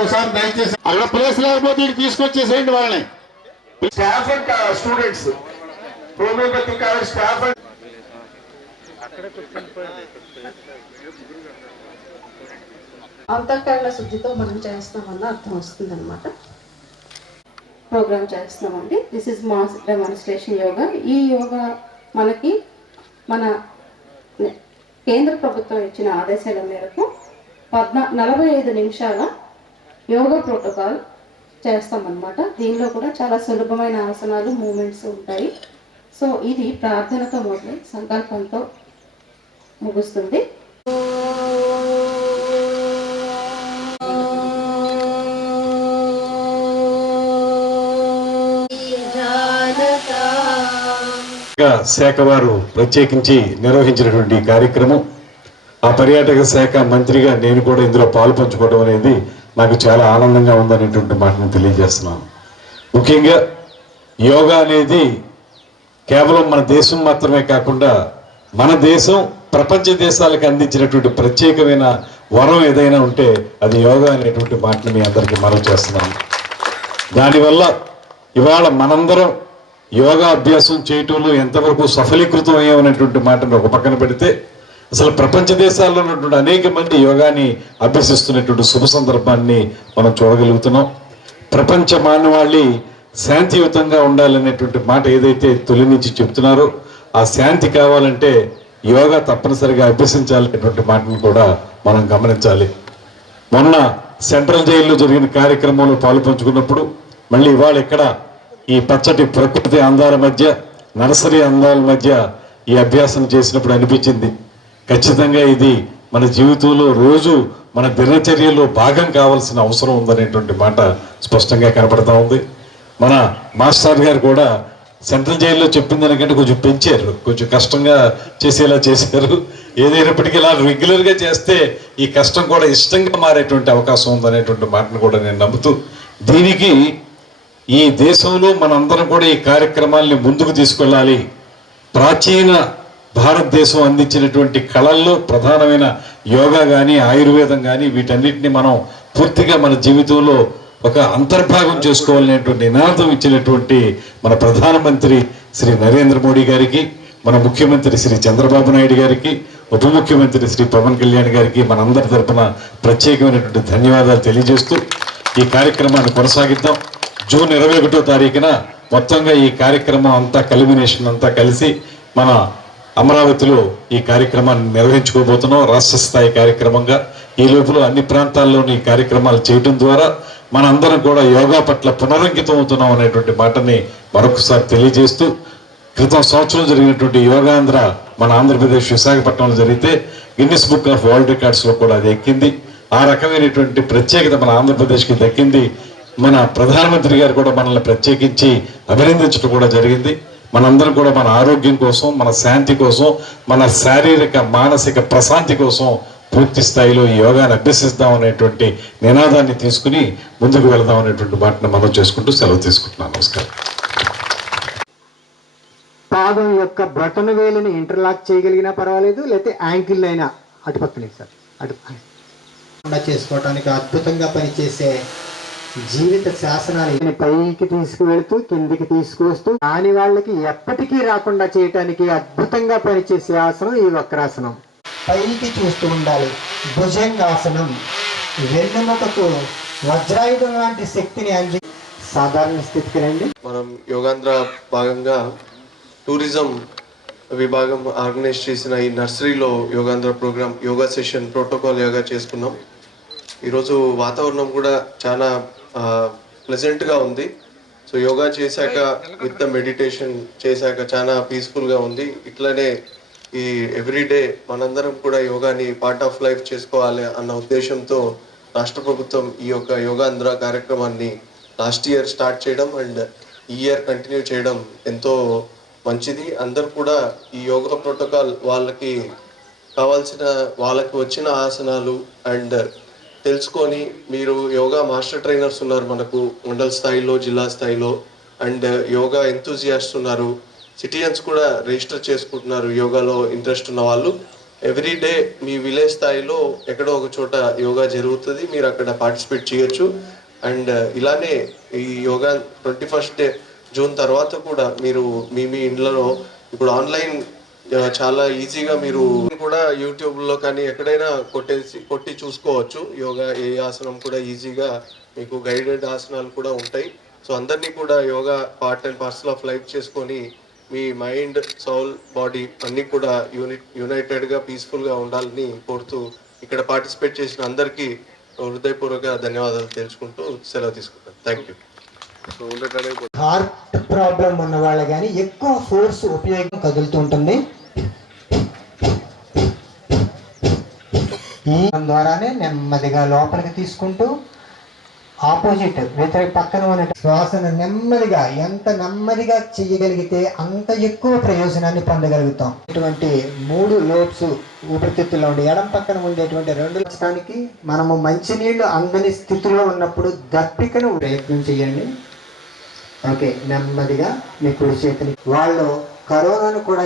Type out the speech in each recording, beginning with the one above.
ఒకసారి దయచేసి అక్కడ ప్లేస్ లేకపోతే ఇటు తీసుకొచ్చేసేయండి వాళ్ళని. Staff and students homeopathy college staff అంతఃకరణ శుద్ధితో మనం చేస్తున్నామన్న అర్థం వస్తుంది అనమాట. ప్రోగ్రామ్ చేస్తున్నామండి. This is mass demonstration yoga. ఈ యోగా మనకి మన కేంద్ర ప్రభుత్వం ఇచ్చిన ఆదేశాల మేరకు 45 నిమిషాల యోగా ప్రోటోకాల్ చేస్తామన్నమాట. దీనిలో కూడా చాలా సులభమైన ఆసనాలు మూమెంట్స్ ఉంటాయి. సో ఇది ప్రార్థనతో మొదలై సంకల్పంతో ముగుస్తుంది. శాఖ వారు ప్రత్యేకించి నిర్వహించినటువంటి కార్యక్రమం, ఆ పర్యాటక శాఖ మంత్రిగా నేను కూడా ఇందులో పాలు పంచుకోవడం అనేది నాకు చాలా ఆనందంగా ఉందనేటువంటి మాటను తెలియజేస్తున్నాను. ముఖ్యంగా యోగా అనేది కేవలం మన దేశం మాత్రమే కాకుండా మన దేశం ప్రపంచ దేశాలకు అందించినటువంటి ప్రత్యేకమైన వరం ఏదైనా ఉంటే అది యోగా అనేటువంటి మాటను మీ అందరికీ మనవి చేస్తున్నాను. దానివల్ల ఇవాళ మనందరం యోగా అభ్యాసం చేయటంలో ఎంతవరకు సఫలీకృతం అయ్యామనేటువంటి మాటను ఒక పక్కన పెడితే, అసలు ప్రపంచ దేశాల్లో ఉన్నటువంటి అనేక మంది యోగాని అభ్యసిస్తున్నటువంటి శుభ సందర్భాన్ని మనం చూడగలుగుతున్నాం. ప్రపంచ మానవాళి శాంతియుతంగా ఉండాలనేటువంటి మాట ఏదైతే తొలి నుంచి చెప్తున్నారో, ఆ శాంతి కావాలంటే యోగా తప్పనిసరిగా అభ్యసించాలనేటువంటి మాటను కూడా మనం గమనించాలి. మొన్న సెంట్రల్ జైల్లో జరిగిన కార్యక్రమంలో పాలు పంచుకున్నప్పుడు, మళ్ళీ ఇవాళ ఇక్కడ ఈ పచ్చటి ప్రకృతి అందాల మధ్య, నర్సరీ అందాల మధ్య ఈ అభ్యాసం చేసినప్పుడు అనిపించింది, ఖచ్చితంగా ఇది మన జీవితంలో రోజు మన దినచర్యలో భాగం కావాల్సిన అవసరం ఉందనేటువంటి మాట స్పష్టంగా కనపడతా ఉంది. మన మాస్టర్ గారు కూడా సెంట్రల్ జైల్లో చెప్పిన దానికంటే కొంచెం పెంచారు, కొంచెం కష్టంగా చేసేలా చేశారు. ఏదైనప్పటికీ ఇలా రెగ్యులర్గా చేస్తే ఈ కష్టం కూడా ఇష్టంగా మారేటువంటి అవకాశం ఉందనేటువంటి మాటను కూడా నేను నమ్ముతూ, దీనికి ఈ దేశంలో మనందరం కూడా ఈ కార్యక్రమాల్ని ముందుకు తీసుకెళ్ళాలి. ప్రాచీన భారతదేశం అందించినటువంటి కళల్లో ప్రధానమైన యోగా కానీ ఆయుర్వేదం కానీ వీటన్నిటిని మనం పూర్తిగా మన జీవితంలో ఒక అంతర్భాగం చేసుకోవాలనేటువంటి నినాదం ఇచ్చినటువంటి మన ప్రధానమంత్రి శ్రీ నరేంద్ర మోడీ గారికి, మన ముఖ్యమంత్రి శ్రీ చంద్రబాబు నాయుడు గారికి, ఉప ముఖ్యమంత్రి శ్రీ పవన్ కళ్యాణ్ గారికి మనందరి తరపున ప్రత్యేకమైనటువంటి ధన్యవాదాలు తెలియజేస్తూ ఈ కార్యక్రమాన్ని కొనసాగిద్దాం. జూన్ 21వ తారీఖున మొత్తంగా ఈ కార్యక్రమం అంతా కల్మినేషన్ అంతా కలిసి మన అమరావతిలో ఈ కార్యక్రమాన్ని నిర్వహించుకోబోతున్నాం రాష్ట్ర స్థాయి కార్యక్రమంగా. ఈ లోపల అన్ని ప్రాంతాల్లోని ఈ కార్యక్రమాలు చేయడం ద్వారా మనందరం కూడా యోగా పట్ల పునరంకితం అవుతున్నాం అనేటువంటి మాటని మరొకసారి తెలియజేస్తూ, క్రితం సంవత్సరం జరిగినటువంటి యోగాంధ్ర మన ఆంధ్రప్రదేశ్ విశాఖపట్నంలో జరిగితే గిన్నిస్ బుక్ ఆఫ్ వరల్డ్ రికార్డ్స్లో కూడా అది ఎక్కింది. ఆ రకమైనటువంటి ప్రత్యేకత మన ఆంధ్రప్రదేశ్కి దక్కింది. మన ప్రధానమంత్రి గారు కూడా మనల్ని ప్రత్యేకించి అభినందించడం కూడా జరిగింది. మనందరం కూడా మన ఆరోగ్యం కోసం, మన శాంతి కోసం, మన శారీరక మానసిక ప్రశాంతి కోసం పూర్తి స్థాయిలో ఈ యోగాన్ని అభ్యసిస్తాం అనేటువంటి నినాదాన్ని తీసుకుని ముందుకు వెళదాం అనేటువంటి మాటను మనం చేసుకుంటూ సెలవు తీసుకుంటున్నాను. నమస్కారం. పాదం యొక్క బటన్ వేలిని ఇంటర్లాక్ చేయగలిగినా పర్వాలేదు, లేకపోతే యాంకిల్ అయినా అటుపక్కనే సార్ అటు చేసుకోవటానికి అద్భుతంగా పనిచేసే జీవిత శాసనాలు పైకి తీసుకువెళ్తూ కిందికి తీసుకువస్తూ కాని వాళ్ళకి ఎప్పటికీ రాకుండా చేయటానికి అద్భుతంగా పనిచేసే ఆసనం ఈ వక్రాసనం. పైకి చూస్తూ ఉండాలి. భుజంగాసనం వెన్నెముకకు వజ్రాయుధం లాంటి శక్తిని అంది. సాధారణ స్థితికి రండి. మనం యోగాంధ్ర భాగంగా టూరిజం విభాగం ఆర్గనైజ్ చేసిన ఈ నర్సరీలో Yogandhra programme yoga session protocol yoga చేసుకున్నాం. ఈరోజు వాతావరణం కూడా చాలా ప్లెజెంట్గా ఉంది. సో యోగా చేశాక విత్ ద మెడిటేషన్ చేశాక చాలా పీస్ఫుల్గా ఉంది. ఇట్లానే ఈ ఎవ్రీడే మనందరం కూడా యోగాని పార్ట్ ఆఫ్ లైఫ్ చేసుకోవాలి అన్న ఉద్దేశంతో రాష్ట్ర ప్రభుత్వం ఈ యొక్క యోగాంధ్ర కార్యక్రమాన్ని లాస్ట్ ఇయర్ స్టార్ట్ చేయడం అండ్ ఈ ఇయర్ కంటిన్యూ చేయడం ఎంతో మంచిది. అందరు కూడా ఈ యోగా ప్రోటోకాల్ వాళ్ళకి కావాల్సిన వాళ్ళకి వచ్చిన ఆసనాలు అండ్ తెలుసుకొని, మీరు యోగా మాస్టర్ ట్రైనర్స్ ఉన్నారు మనకు మండల స్థాయిలో, జిల్లా స్థాయిలో, అండ్ యోగా ఎంతూజియాస్ట్ ఉన్నారు, సిటిజన్స్ కూడా రిజిస్టర్ చేసుకుంటున్నారు యోగాలో ఇంట్రెస్ట్ ఉన్న వాళ్ళు. ఎవ్రీ డే మీ విలేజ్ స్థాయిలో ఎక్కడో ఒక చోట యోగా జరుగుతుంది, మీరు అక్కడ పార్టిసిపేట్ చేయొచ్చు. అండ్ ఇలానే ఈ యోగా 21 జూన్ తర్వాత కూడా మీరు మీ ఇండ్లలో ఇప్పుడు ఆన్లైన్ చాలా ఈజీగా మీరు కూడా యూట్యూబ్లో కానీ ఎక్కడైనా కొట్టి చూసుకోవచ్చు. యోగా ఏ ఆసనం కూడా ఈజీగా మీకు గైడెడ్ ఆసనాలు కూడా ఉంటాయి. సో అందరినీ కూడా yoga part and parcel of life చేసుకొని మీ మైండ్, సోల్, బాడీ అన్నీ కూడా యునైటెడ్గా పీస్ఫుల్గా ఉండాలని కోరుతూ ఇక్కడ పార్టిసిపేట్ చేసిన అందరికీ హృదయపూర్వక ధన్యవాదాలు తెలుసుకుంటూ సెలవు తీసుకుంటాను. Thank you. హార్ట్ ప్రాబ్లం ఉన్న వాళ్ళు కానీ ఎక్కువ ఫోర్స్ ఉపయోగం కదులుతూ ఉంటుంది. ఈ ద్వారానే నెమ్మదిగా లోపలికి తీసుకుంటూ ఆపోజిట్ వ్యతిరేక పక్కన ఉన్న శ్వాసను నెమ్మదిగా, ఎంత నెమ్మదిగా చేయగలిగితే అంత ఎక్కువ ప్రయోజనాన్ని పొందగలుగుతాం. ఇటువంటి 3 లోబ్స్ ఊపిరితిత్తుల్లో ఉండి ఎడం పక్కన ఉండేటువంటి 2 లక్షణానికి మనము మంచినీళ్లు అందని స్థితిలో ఉన్నప్పుడు దప్పికను ప్రయత్నం చేయండి. ఓకే, నెమ్మదిగా మీ కుడి చేతిని వాళ్ళు కరోనాను కూడా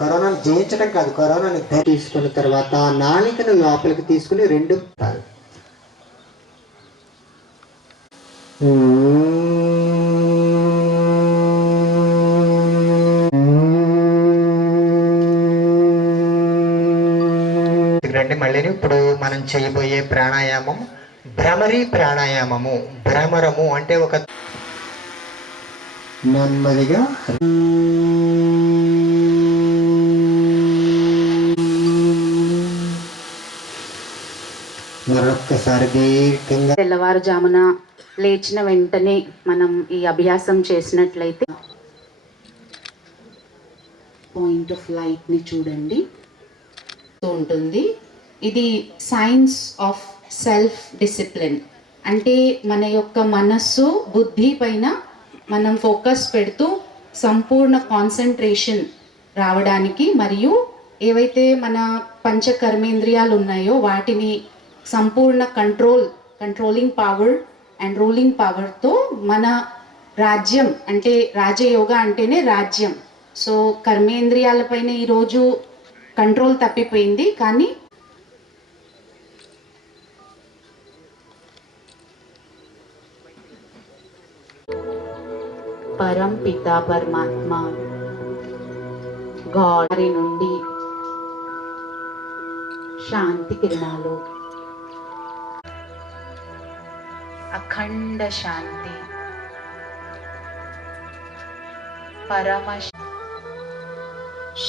కరోనాను జయించడం కాదు, కరోనాను తీసుకున్న తర్వాత నాలికను లోపలికి తీసుకుని 2 రండి. మళ్ళీ ఇప్పుడు మనం చేయబోయే ప్రాణాయామం భ్రమరీ ప్రాణాయామము. భ్రమరము అంటే ఒక నెమ్మదిగా మరొక్కసారి దీర్ఘంగా తెల్లవారుజామున లేచిన వెంటనే మనం ఈ అభ్యాసం చేసినట్లయితే పాయింట్ ఆఫ్ లైట్ని చూడండి ఉంటుంది. ఇది సైన్స్ ఆఫ్ సెల్ఫ్ డిసిప్లిన్. అంటే మన యొక్క మనస్సు, బుద్ధి పైన మనం ఫోకస్ పెడుతూ సంపూర్ణ కాన్సన్ట్రేషన్ రావడానికి, మరియు ఏవైతే మన పంచకర్మేంద్రియాలు ఉన్నాయో వాటిని సంపూర్ణ కంట్రోలింగ్ పవర్ అండ్ రూలింగ్ పవర్తో మన రాజ్యం, అంటే రాజయోగా అంటేనే రాజ్యం. సో కర్మేంద్రియాలపైన ఈరోజు కంట్రోల్ తప్పిపోయింది, కానీ పరం పితా పరమాత్మ గాడ్ నుండి శాంతి కిరణాలు, అఖండ శాంతి, పరమ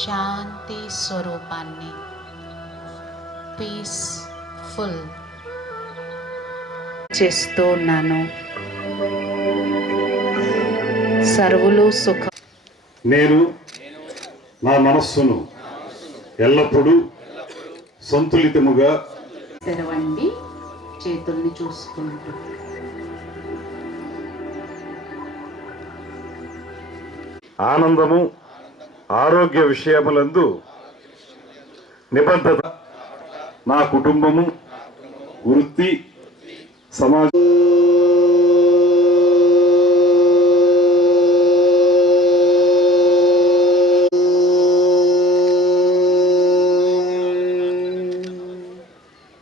శాంతి స్వరూపాన్ని పీస్ఫుల్ చేస్తూ ఉన్నాను. సర్వులు సుఖ. నేను నా మనస్సును ఎల్లప్పుడూ సంతులితముగా తెరవండి, చేతుల్ని చూసుకుంటూ. ఆనందము, ఆరోగ్య విషయములందు నిబద్ధత, నా కుటుంబము, వృత్తి, సమాజం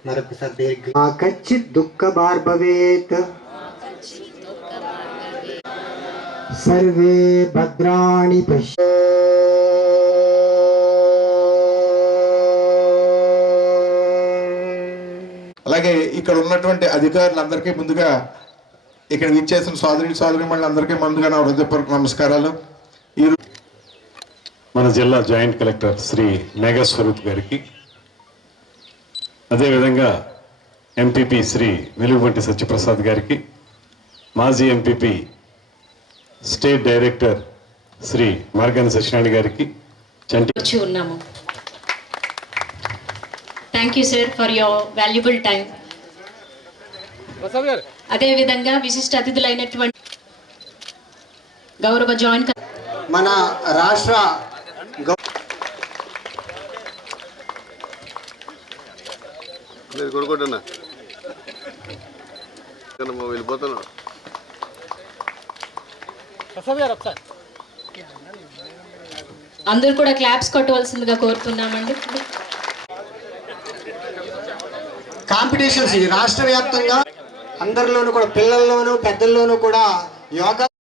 మరొకసారి దీర్ఘ కచ్చిత్ దుఃఖ భార్భవేత్ సర్వే భద్రాణి పశ్య. అలాగే ఇక్కడ ఉన్నటువంటి అధికారులందరికీ ముందుగా, ఇక్కడ విచ్చేసిన సోదరిమణులందరికీ ముందుగా నా హృదయపూర్వక నమస్కారాలు. మన జిల్లా జాయింట్ కలెక్టర్ శ్రీ మేఘస్వరూప్ గారికి, అదేవిధంగా ఎంపీపీ శ్రీ వెలుగుబంటి సత్యప్రసాద్ గారికి, మాజీ MPP state director Shri Margani Satyanarayana గారికి వచ్చి ఉన్నాము. Thank you sir for your valuable time. అదేవిధంగా విశిష్ట అతిథులైనటువంటి గౌరవ జాయింట్ మన రాష్ట్ర కొడుకుంటున్నా వెళ్ళిపోతున్నా. అందరూ కూడా క్లాప్స్ కొట్టవలసిందిగా కోరుతున్నామండి. కాంపిటీషన్స్ ఈ రాష్ట్ర వ్యాప్తంగా అందరిలోనూ కూడా పిల్లల్లోనూ పెద్దల్లోనూ కూడా యోగా